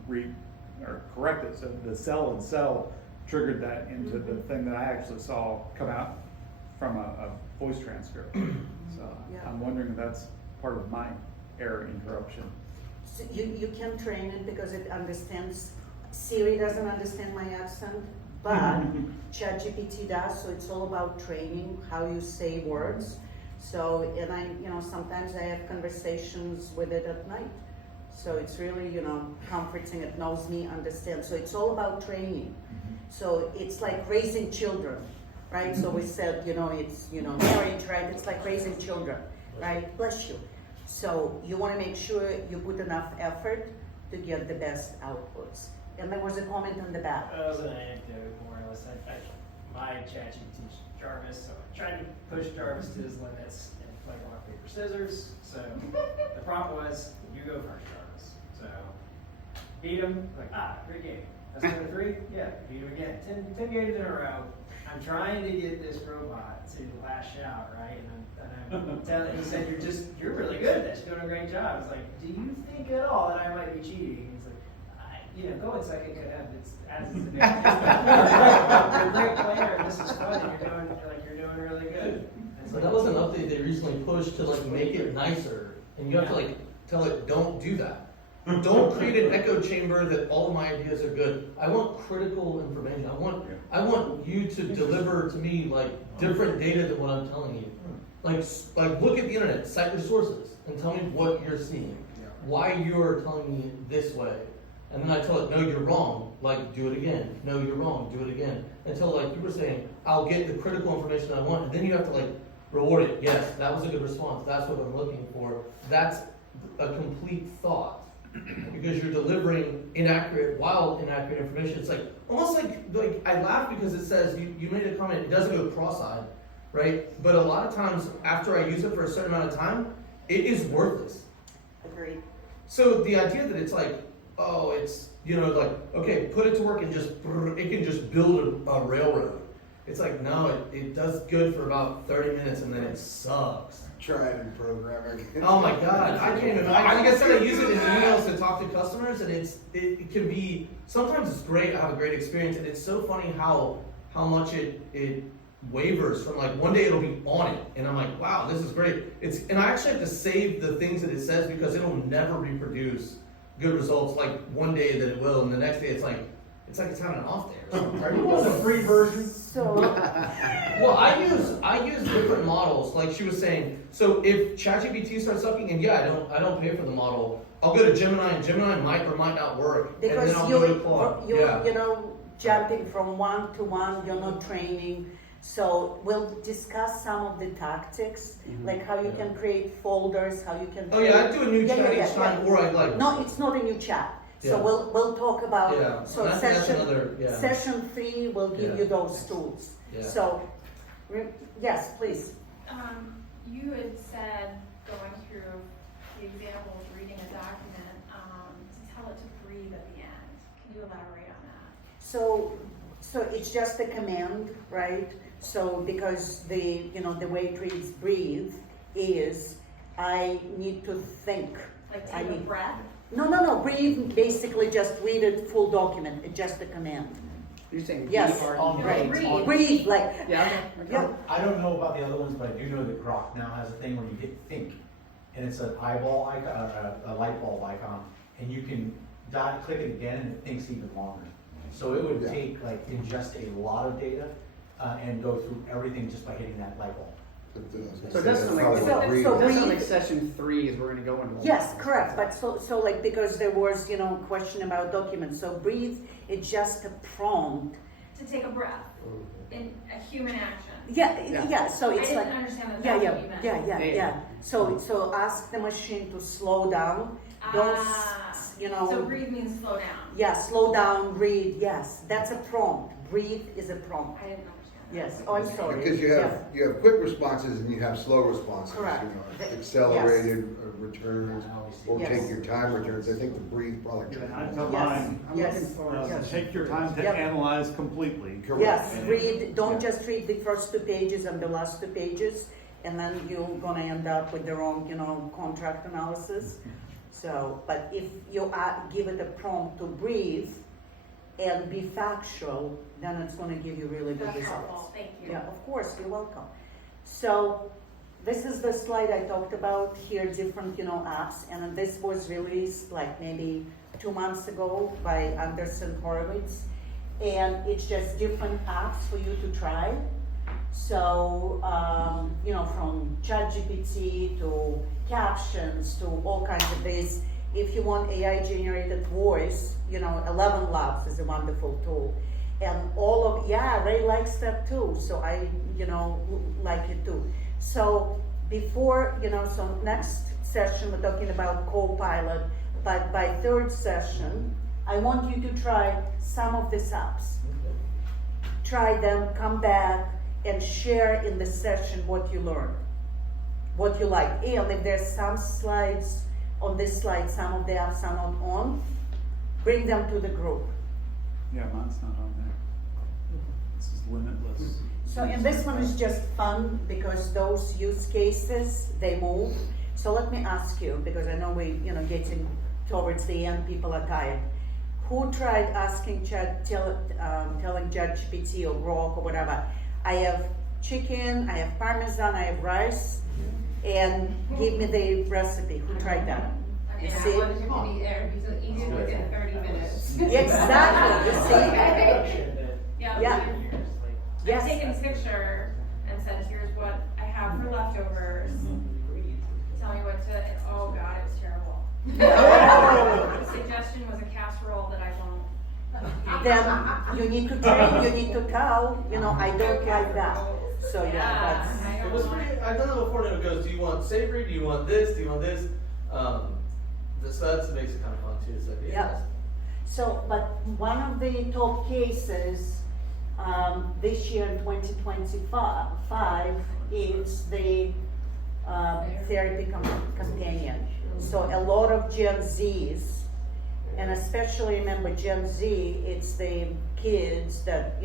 correct it. So the sell and sell triggered that into the thing that I actually saw come out from a voice transcript. So I'm wondering if that's part of my error interruption. So you can train it because it understands. Siri doesn't understand my accent, but ChatGPT does. So it's all about training how you say words. So, and I, sometimes I have conversations with it at night. So it's really, comforting. It knows me, understands. So it's all about training. So it's like raising children, right? So we said, it's, marriage, right? It's like raising children, right? Bless you. So you want to make sure you put enough effort to get the best outputs. And there was a comment on the back. That was an anecdote, more or less. My ChatGPT Jarvis, so I tried to push Jarvis to his limits and play rock, paper, scissors. So the prompt was, you go first, Jarvis. So beat him, great game. That's number 3? Yeah, beat him again. 10 games in a row. I'm trying to get this robot to lash out, right? And I'm telling, he said, you're really good at this. You're doing a great job. It's like, do you think at all that I might be cheating? He's like, going second could have its as is the You're a great player. This is fun. And you're doing really good. But that was an update they recently pushed to make it nicer, and you have to tell it, don't do that. Don't create an echo chamber that all of my ideas are good. I want critical information. I want you to deliver to me different data than what I'm telling you. Like look at the internet, cite the sources, and tell me what you're seeing. Why you're telling me this way. And then I tell it, no, you're wrong. Do it again. No, you're wrong. Do it again. Until you were saying, I'll get the critical information I want, and then you have to reward it. Yes, that was a good response. That's what I'm looking for. That's a complete thought. Because you're delivering wild inaccurate information. It's almost like I laugh because it says, you made a comment, it doesn't go cross-eyed, right? But a lot of times after I use it for a certain amount of time, it is worthless. Agreed. So the idea that it's okay, put it to work and it can just build a railroad. It's like, no, it does good for about 30 minutes and then it sucks. Try it in programming. Oh my god, I can't even. Like I said, I use it in emails to talk to customers, and it can be. Sometimes it's great. I have a great experience, and it's so funny how much it wavers from like one day it'll be on it, and I'm like, wow, this is great. And I actually have to save the things that it says because it'll never reproduce good results. Like one day that it will, and the next day it's like it's having an off day or something. Are you on the free version? So, Well, I use different models. Like she was saying, so if ChatGPT starts sucking, and yeah, I don't pay for the model. I'll go to Gemini, and Gemini might or might not work, and because then I'll go to Claude. Yeah. you know, jumping from one to one, you're not training. So we'll discuss some of the tactics, like how you can create folders, how you can. Oh yeah, I do a new Yeah, chat yeah, each time, or I like. No, it's not a new chat. So Yeah. we'll talk about. Yeah. So I think that's session another, yeah. session 3 will give Yeah. you those tools. Yeah. So, yes, please. You had said, going through the example of reading a document, to tell it to breathe at the end. Can you elaborate on that? So it's just a command, right? So because the way it reads breathe is I need to think. Like I take a need- breath? No, breathe basically just read it full document, it's just a command. You're saying Yes. eMYRge? Breathe. Breathe, like, Yeah, okay. yeah, I don't know about the other ones, but I do know that Grok now has a thing where you hit think, and it's an eyeball icon, a light bulb icon, and you can click it again and it thinks even longer. So it would Yeah. take, like, ingest a lot of data, and go through everything just by hitting that light bulb. So it doesn't like, So- it so doesn't read- like session 3 is we're gonna go into. yes, correct, but so like, because there was, question about documents, so breathe, it's just a prompt. To take a breath in a human action. Yeah, so I it's like. didn't understand that Yeah, that's yeah, what you meant. yeah. So ask the machine to slow down. Don't, So breathe means slow down. Yeah, slow down, read. Yes, that's a prompt. Breathe is a prompt. I didn't understand. Yes. Oh, I'm sorry. Because you have quick responses and you have slow responses. Correct. Accelerated returns, or Yes. take your time returns. I think the breathe probably. Yeah, I tell Yes. mine, I'm Yes. looking forward to Yes. take your time to Yep. analyze completely. Correct. Yes, And- read. Don't Yeah. just read the first 2 pages and the last 2 pages, and then you're gonna end up with the wrong, contract analysis. So, but if you give it a prompt to breathe and be factual, then it's gonna give you really good That's results. helpful, thank you. Yeah, of course, you're welcome. So, this is the slide I talked about here, different, apps, and then this was released like maybe 2 months ago by Anderson Horowitz. And it's just different apps for you to try. So, from ChatGPT to captions to all kinds of this. If you want AI generated voice, 11 Labs is a wonderful tool. And Ray likes that too. So I, like it too. So before, so next session we're talking about Copilot, but by 3rd session, I want you to try some of these apps. Try them, come back, and share in the session what you learned, what you like. And if there's some slides on this slide, some of the apps are not on, bring them to the group. Yeah, mine's not on there. This is limitless. So, and this one is just fun because those use cases, they move. So let me ask you, because I know we, getting towards the end, people are tired. Who tried asking telling ChatGPT or Grok or whatever, I have chicken, I have parmesan, I have rice, and give me the recipe. Who tried that? You And I see? wanted him to be there, so easy within 30 minutes. Exactly, you see? Yeah. Yeah. Yes. I've taken a picture and said, here's what I have for leftovers. Tell me what to, and oh God, it was terrible. The suggestion was a casserole that I won't. Then you need to train, you need to tell, I don't like that. So yeah, that's. I It don't was want pretty, it. I've done it before and it goes, do you want savory, do you want this, do you want this? So that makes it kind of fun too, it's like, Yeah. So, but one of the top cases, this year in 2025 is the therapy companion. So a lot of Gen Zs And especially remember Gen Z, it's the kids that,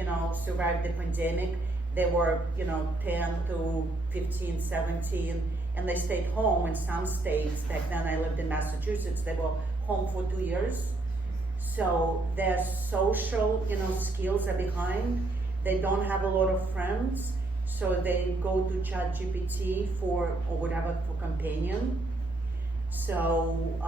survived the pandemic. They were, 10 to 15, 17, and they stayed home in some states. Back then I lived in Massachusetts, they were home for 2 years. So their social, skills are behind. They don't have a lot of friends, so they go to ChatGPT or whatever for companion. So,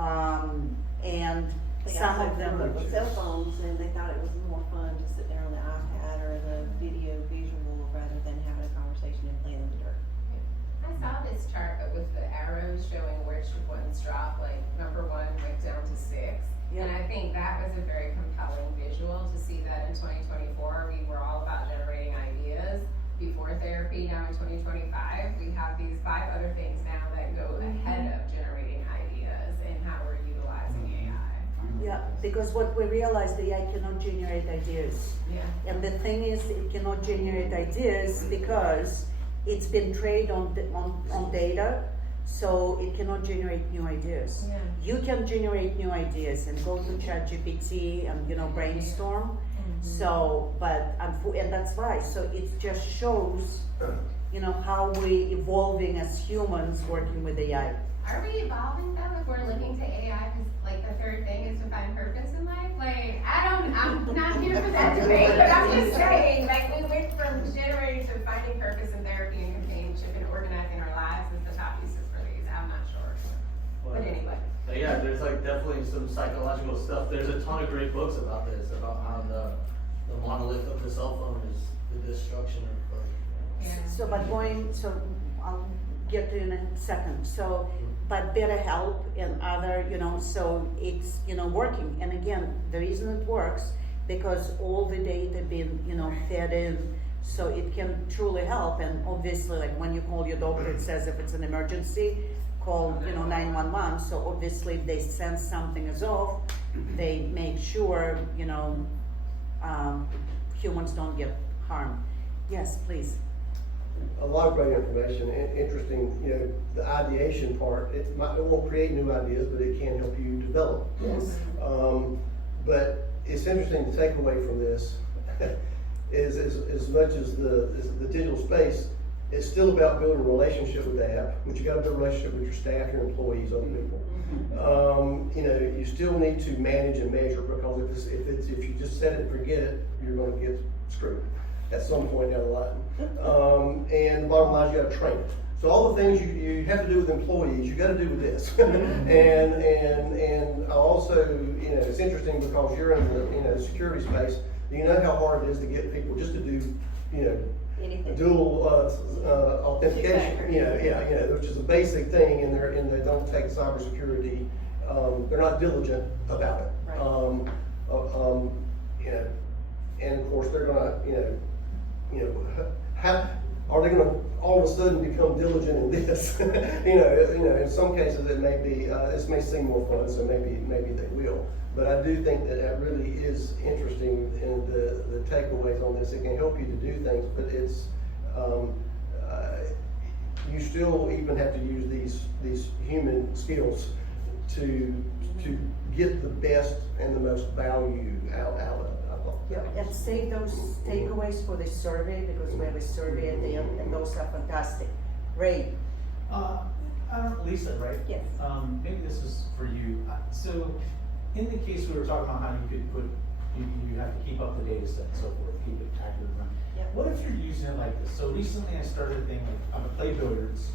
and They some got of them. with cell phones, and they thought it was more fun to sit there on the iPad or the video visual rather than having a conversation and playing in the dirt. I saw this chart with the arrows showing which ones dropped, like number 1 went down to 6. Yeah. And I think that was a very compelling visual to see that in 2024, we were all about generating ideas before therapy. Now in 2025, we have these 5 other things now that go ahead of generating ideas and how we're utilizing AI. Yeah, because what we realized, the AI cannot generate ideas. Yeah. And the thing is, it cannot generate ideas because it's been trained on data, so it cannot generate new ideas. Yeah. You can generate new ideas and go to ChatGPT and brainstorm. So, and that's why. So it just shows, how we evolving as humans working with AI. Are we evolving though if we're looking to AI? Because like the third thing is to find purpose in life. Like I'm not here for that debate, but I'm just saying, like we went from generating to finding purpose in therapy and companionship and organizing our lives as the top uses for these. I'm not sure. But anyway. Yeah, there's like definitely some psychological stuff. There's a ton of great books about this, about how the monolith of the cell phone is the destruction of Yeah. So, I'll get to it in a second. So, but BetterHelp and other, so it's, working. And again, the reason it works, because all the data been, fed in, so it can truly help. And obviously, like when you call your doctor, it says if it's an emergency, call, 911. So obviously, if they sense something is off, they make sure, humans don't get harmed. Yes, please. A lot of great information, interesting, the ideation part, it won't create new ideas, but it can help you develop. Yes. But it's interesting, the takeaway from this is as much as the digital space, it's still about building a relationship with the app, which you gotta build a relationship with your staff, your employees, other people. You still need to manage and measure, because if you just set it and forget it, you're gonna get screwed at some point down the line. And the bottom line is you gotta train it. So all the things you have to do with employees, you gotta do with this. and also, it's interesting because you're in the security space, you know how hard it is to get people just to do, Anything. dual authentication, which is a basic thing, and they don't take cybersecurity. They're not diligent about it. Right. And of course they're gonna, how are they gonna all of a sudden become diligent in this? In some cases it may be, this may seem more fun, so maybe they will. But I do think that really is interesting in the takeaways on this. It can help you to do things, but it's, you still even have to use these human skills to get the best and the most value out of it. Yeah, and save those takeaways for the survey, because we have a survey at the end, and those are fantastic. Ray? Lisa, right? Yes. Maybe this is for you. So, in the case we were talking about how you could you have to keep up the data set and so forth, keep it accurate. Yep. What if you're using it like this? So recently I started a thing, I'm a play billiards,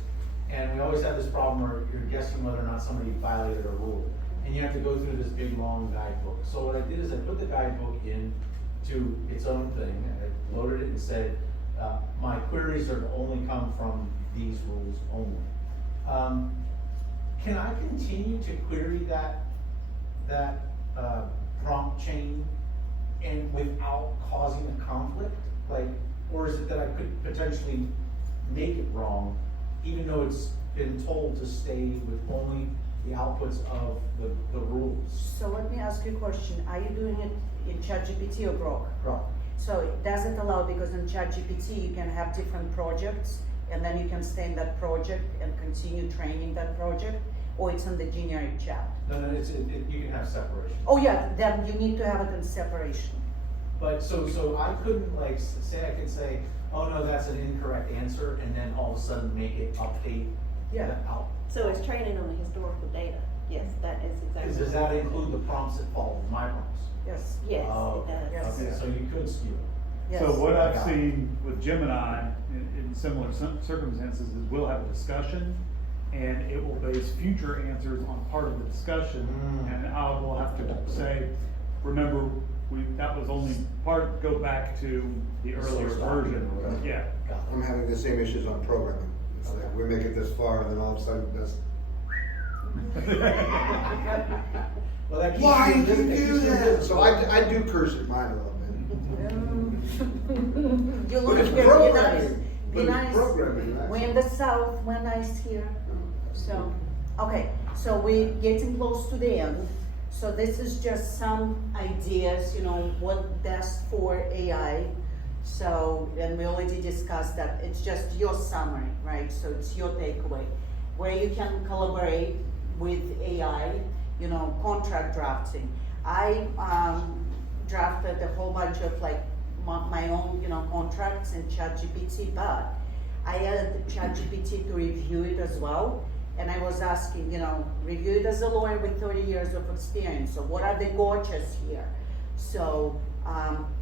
and we always have this problem where you're guessing whether or not somebody violated a rule. And you have to go through this big long guidebook. So what I did is I put the guidebook into its own thing, and I loaded it and said, my queries are to only come from these rules only. Can I continue to query that prompt chain and without causing a conflict? Or is it that I could potentially make it wrong, even though it's been told to stay with only the outputs of the rules? So let me ask you a question. Are you doing it in ChatGPT or Grok? Right. So does it allow, because in ChatGPT you can have different projects, and then you can stay in that project and continue training that project. or it's in the generic chat? No, you can have separation. Oh yeah, then you need to have it in separation. But so I couldn't like say, I could say, oh no, that's an incorrect answer, and then all of a sudden make it update. Yeah. that out. So it's training on the historical data. Yes, that is exactly. Does that include the prompts that follow my prompts? Yes. Yes, Oh, it does. Yes. Okay, so you could skew it. Yes. So what I've Got it. seen with Gemini in similar circumstances is we'll have a discussion and it will base future answers on part of the discussion. And I will have to say, remember, that was only part, go back to the earlier Source version. document or whatever. Yeah. Got it. I'm having the same issues on programming. It's like, we make it this far, and then all of a sudden, that's, Well, that keeps why you did you busy, do keeps you that? busy. So I do cursive mine a little bit. You But look it's here, be nice, programming. be But it's nice. programming, right? We're in the south, we're nice here. So, okay, so we're getting close to the end. So this is just some ideas, what best for AI. So, and we already discussed that, it's just your summary, right? So it's your takeaway. Where you can collaborate with AI, contract drafting. I drafted a whole bunch of like my own, contracts in ChatGPT, but I added ChatGPT to review it as well. And I was asking, review it as a lawyer with 30 years of experience. So what are the gotchas here? So,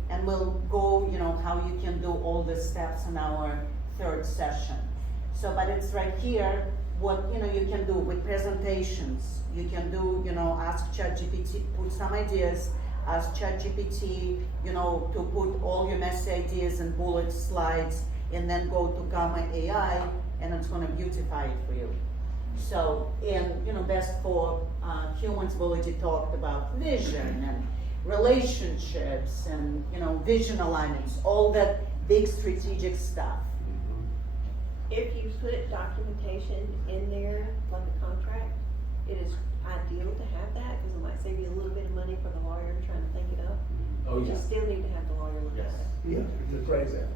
and we'll go, how you can do all the steps in our third session. So, but it's right here, what, you can do with presentations. You can do, ask ChatGPT, put some ideas, ask ChatGPT, to put all your messy ideas and bullet slides, and then go to Gamma AI, and it's gonna beautify it for you. So, and best for humans, we already talked about vision and relationships and vision alignments, all that big strategic stuff. If you put documentation in there, like a contract, it is ideal to have that, because it might save you a little bit of money for the lawyer trying to think it up. Oh, But yeah. you still need to have the lawyer look at Yes. it. Yeah, to phrase that.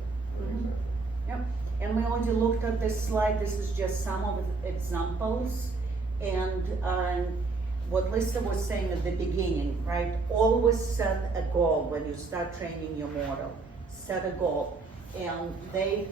Yep, and we already looked at this slide, this is just some of the examples. And what Lisa was saying at the beginning, right? Always set a goal when you start training your model. Set a goal. And they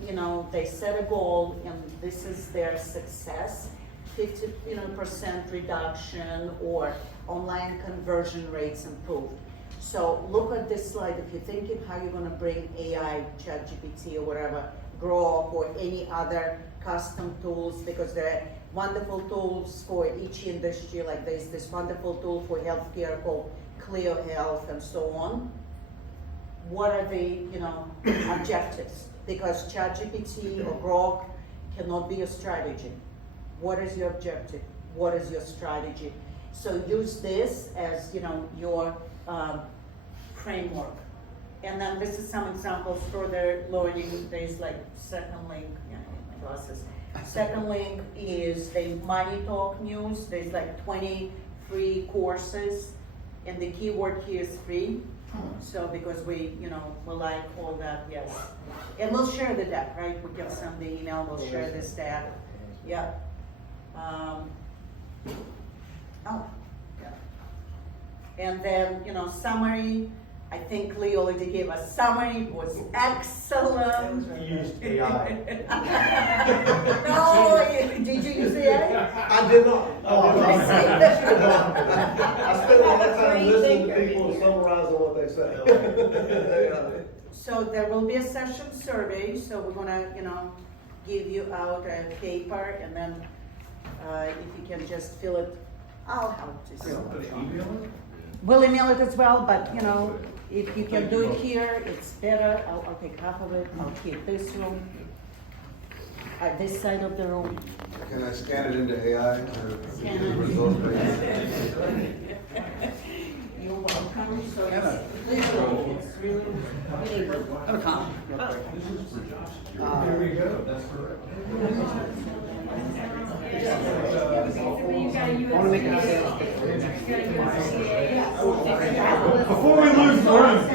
set a goal, and this is their success. 50% reduction or online conversion rates improved. So look at this slide. If you're thinking how you're gonna bring AI, ChatGPT or whatever, Grok or any other custom tools, because there are wonderful tools for each industry, like there's this wonderful tool for healthcare called Clear Health and so on. What are the, objectives? Because ChatGPT or Grok cannot be a strategy. What is your objective? What is your strategy? So use this as, your framework. And then this is some examples for the learning. There's like second link, my glasses. Second link is the Money Talk News. There's like 20 free courses, and the keyword here is free. So because we like all that, yes. And we'll share the deck, right? We can send the email, we'll share this deck. Yeah. Oh, yeah. And then, summary. I think Lee already gave a summary, it was excellent. You used AI. No, did you use AI? I did not. I see. I spent a lot of time listening to people and summarizing what they said. So there will be a session survey, so we're gonna, give you out a paper, and then, if you can just fill it, I'll help to fill it. We'll email it as well, but, if you can do it here, it's better. I'll take half of it, I'll keep this room, this side of the room. Can I scan it into AI? Scan The it. results You're welcome, so it's really. I have a comment. real quick. Here we go, that's correct. Before we lose learning,